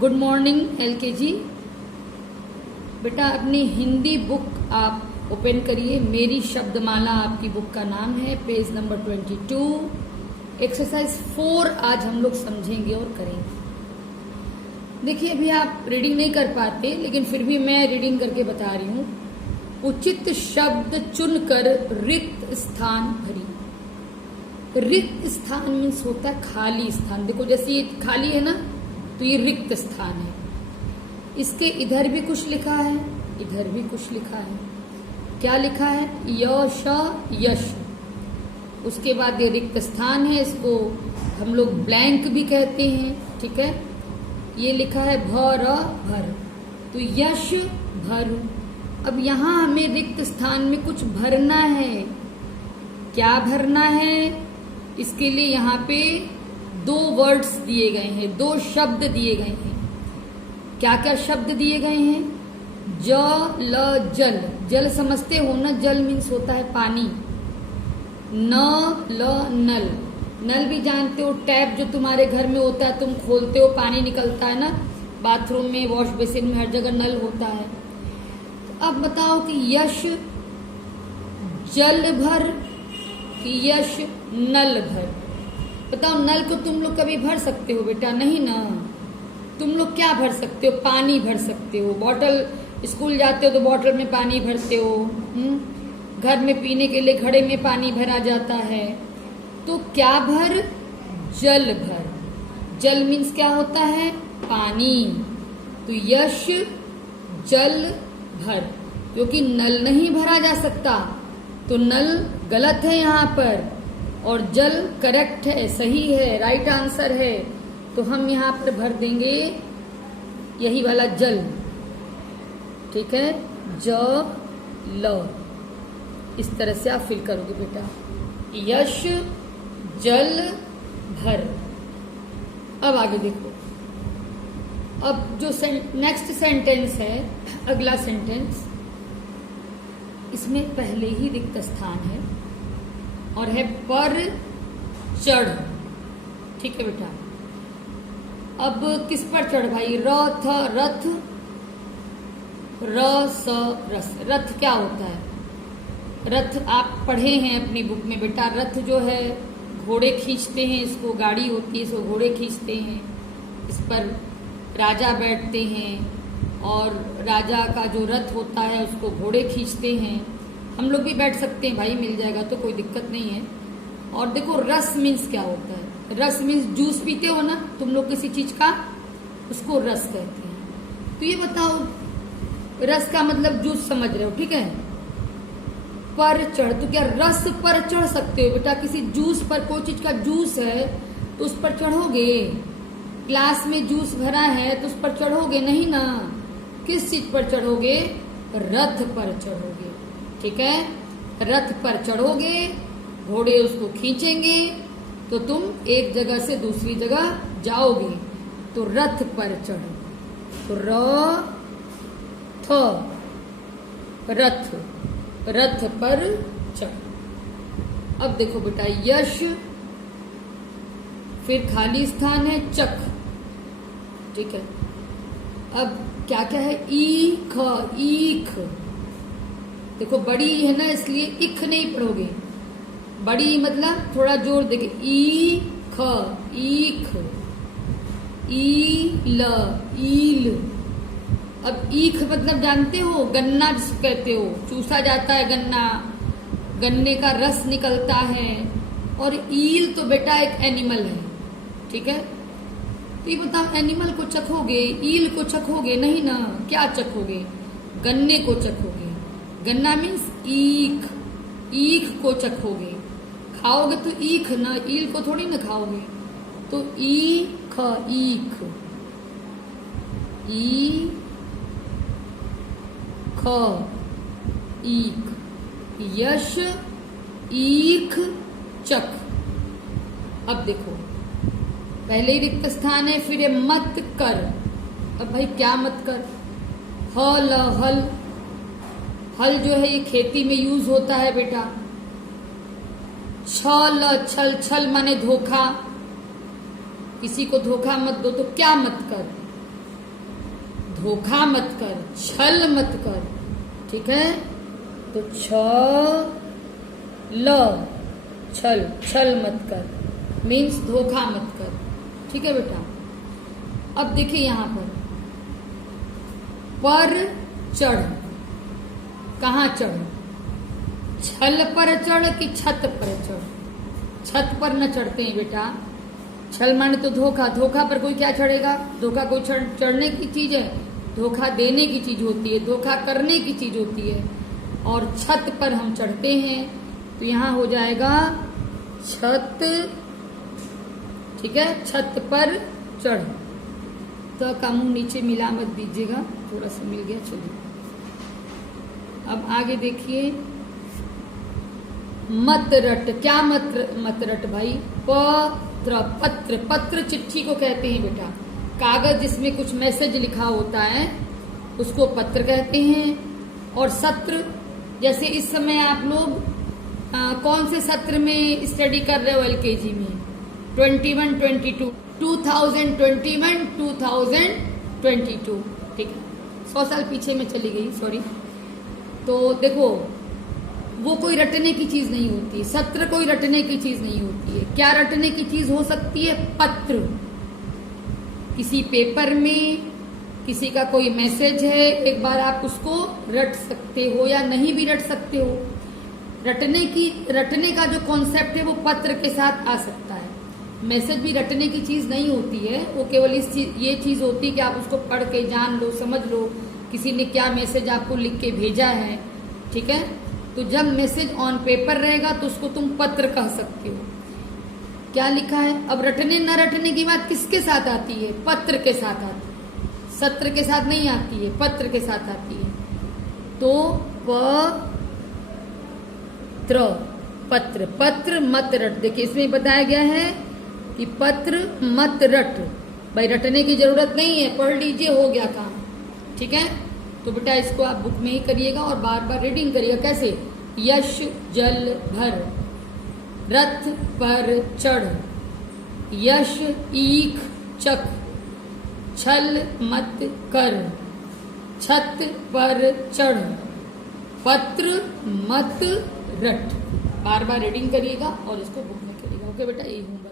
Good morning LKG. बेटा अपनी Hindi book आप ओपन करिए। मेरी शब्दमाला आपकी बुक का नाम है, पेज नंबर 22। एक्सरसाइज 4 आज हम लोग समझेंगे और करेंगे। देखिए अभी आप रीडिंग नहीं कर पाते, लेकिन फिर भी मैं रीडिंग करके बता रही हूँ। उचित शब्द चुनकर रिक्त स्थान भरी। रिक्त स्थान मीन्स होता है खाली स्थान। देखो जैसे ये खाली है ना, तो ये रिक्त स्थान है। इसके इधर भी कुछ लिखा है, इधर भी कुछ लिखा है। क्या लिखा है? यश यश। उसके बाद ये रिक्त स्थान है, इसको हम लोग ब्लैंक भी कहते हैं, ठीक है। ये लिखा है भर भर, तो यश भर। अब यहाँ हमें रिक्त स्थान में कुछ भरना है। क्या भरना है? इसके लिए यहाँ पे 2 वर्ड्स दिए गए हैं, 2 शब्द दिए गए हैं। क्या क्या शब्द दिए गए हैं? जल जल। जल समझते हो ना, जल मीन्स होता है पानी। नल। नल भी जानते हो, टैप जो तुम्हारे घर में होता है, तुम खोलते हो पानी निकलता है ना, बाथरूम में, वॉश बेसिन में, हर जगह नल होता है। तो अब बताओ कि यश जल भर कि यश नल भर। बताओ नल को तुम लोग कभी भर सकते हो बेटा? नहीं ना। तुम लोग क्या भर सकते हो? पानी भर सकते हो। बॉटल, स्कूल जाते हो तो बॉटल में पानी भरते हो। घर में पीने के लिए घड़े में पानी भरा जाता है। तो क्या भर? जल भर। जल मीन्स क्या होता है? पानी। तो यश जल भर, क्योंकि नल नहीं भरा जा सकता, तो नल गलत है यहाँ पर, और जल करेक्ट है, सही है, राइट आंसर है। तो हम यहाँ पर भर देंगे यही वाला जल, ठीक है। ज ल, इस तरह से आप फिल करोगे बेटा। यश जल भर। अब आगे देखो। अब जो नेक्स्ट सेंटेंस है, अगला सेंटेंस, इसमें पहले ही रिक्त स्थान है और है पर चढ़, ठीक है बेटा। अब किस पर चढ़ भाई? रथ रथ, रस रस। रथ क्या होता है? रथ आप पढ़े हैं अपनी बुक में बेटा। रथ जो है घोड़े खींचते हैं, इसको गाड़ी होती है, इसको घोड़े खींचते हैं, इस पर राजा बैठते हैं, और राजा का जो रथ होता है उसको घोड़े खींचते हैं। हम लोग भी बैठ सकते हैं भाई, मिल जाएगा तो कोई दिक्कत नहीं है। और देखो रस मीन्स क्या होता है? रस मीन्स जूस पीते हो ना तुम लोग किसी चीज का, उसको रस कहते हैं। तो ये बताओ, रस का मतलब जूस समझ रहे हो, ठीक है। पर चढ़, तो क्या रस पर चढ़ सकते हो बेटा? किसी जूस पर, कोई चीज का जूस है तो उस पर चढ़ोगे? ग्लास में जूस भरा है तो उस पर चढ़ोगे नहीं ना। किस चीज पर चढ़ोगे? रथ पर चढ़ोगे, ठीक है। रथ पर चढ़ोगे, घोड़े उसको खींचेंगे, तो तुम एक जगह से दूसरी जगह जाओगे। तो रथ पर चढ़ो, तो रथ, रथ पर चढ़। अब देखो बेटा, यश, फिर खाली स्थान है चख, ठीक है। अब क्या क्या है? ईख, ईख। देखो बड़ी है ना, इसलिए इख नहीं पढ़ोगे। बड़ी मतलब थोड़ा जोर देके, ईख, ईख। ईल, ईल। अब ईख मतलब जानते हो? गन्ना जिसको कहते हो, चूसा जाता है गन्ना, गन्ने का रस निकलता है। और ईल तो बेटा एक एनिमल है, ठीक है। तो ये बताओ, एनिमल को चखोगे, ईल को चखोगे नहीं ना। क्या चखोगे? गन्ने को चखोगे। गन्ना मीन्स ईख, ईख को चखोगे। खाओगे तो ईख ना, ईल को थोड़ी ना खाओगे। तो ईख, ईख, ई ख, ईख। यश ईख चख। अब देखो, पहले ही रिक्त स्थान है, फिर ये मत कर। अब भाई क्या मत कर? हल, हल। हल जो है ये खेती में यूज होता है बेटा। छल, छल, छल माने धोखा। किसी को धोखा मत दो, तो क्या मत कर? धोखा मत कर, छल मत कर, ठीक है। तो छल, छल मत कर मीन्स धोखा मत कर, ठीक है बेटा। अब देखिए यहां पर चढ़, कहां चढ़, छल पर चढ़ कि छत पर चढ़? छत पर न चढ़ते हैं बेटा। छल माने तो धोखा, धोखा पर कोई क्या चढ़ेगा? धोखा कोई चढ़ने की चीज है, धोखा देने की चीज होती है, धोखा करने की चीज होती है। और छत पर हम चढ़ते हैं तो यहां हो जाएगा छत, ठीक है, छत पर चढ़। तो का मुंह नीचे मिला मत दीजिएगा, थोड़ा सा मिल गया, चलिए। अब आगे देखिए, मत रट, क्या मत रट भाई? पत्र, पत्र, पत्र चिट्ठी को कहते हैं बेटा। कागज जिसमें कुछ मैसेज लिखा होता है उसको पत्र कहते हैं। और सत्र, जैसे इस समय आप लोग कौन से सत्र में स्टडी कर रहे हो? एलकेजी में 21, 22, 2021, 2022, ठीक है, 100 साल पीछे में चली गई, सॉरी। तो देखो, वो कोई रटने की चीज नहीं होती, सत्र कोई रटने की चीज नहीं होती है। क्या रटने की चीज हो सकती है? पत्र। किसी पेपर में किसी का कोई मैसेज है, एक बार आप उसको रट सकते हो या नहीं भी रट सकते हो। रटने का जो कॉन्सेप्ट है वो पत्र के साथ आ सकता है। मैसेज भी रटने की चीज नहीं होती है, वो केवल ये चीज होती है कि आप उसको पढ़ के जान लो, समझ लो किसी ने क्या मैसेज आपको लिख के भेजा है, ठीक है। तो जब मैसेज ऑन पेपर रहेगा तो उसको तुम पत्र कह सकते हो। क्या लिखा है? अब रटने न रटने की बात किसके साथ आती है? पत्र के साथ आती है, सत्र के साथ नहीं आती है, पत्र के साथ आती है। तो पत्र, पत्र मत रट। देखिए इसमें बताया गया है कि पत्र मत रट, भाई रटने की जरूरत नहीं है, पढ़ लीजिए, हो गया काम, ठीक है। तो बेटा इसको आप बुक में ही करिएगा और बार बार रीडिंग करिएगा। कैसे? यश जल भर, रथ पर चढ़, यश ईख चख, छल मत कर, छत पर चढ़, पत्र मत रट। बार बार रीडिंग करिएगा और इसको बुक में करिएगा। ओके बेटा, यही हूँ।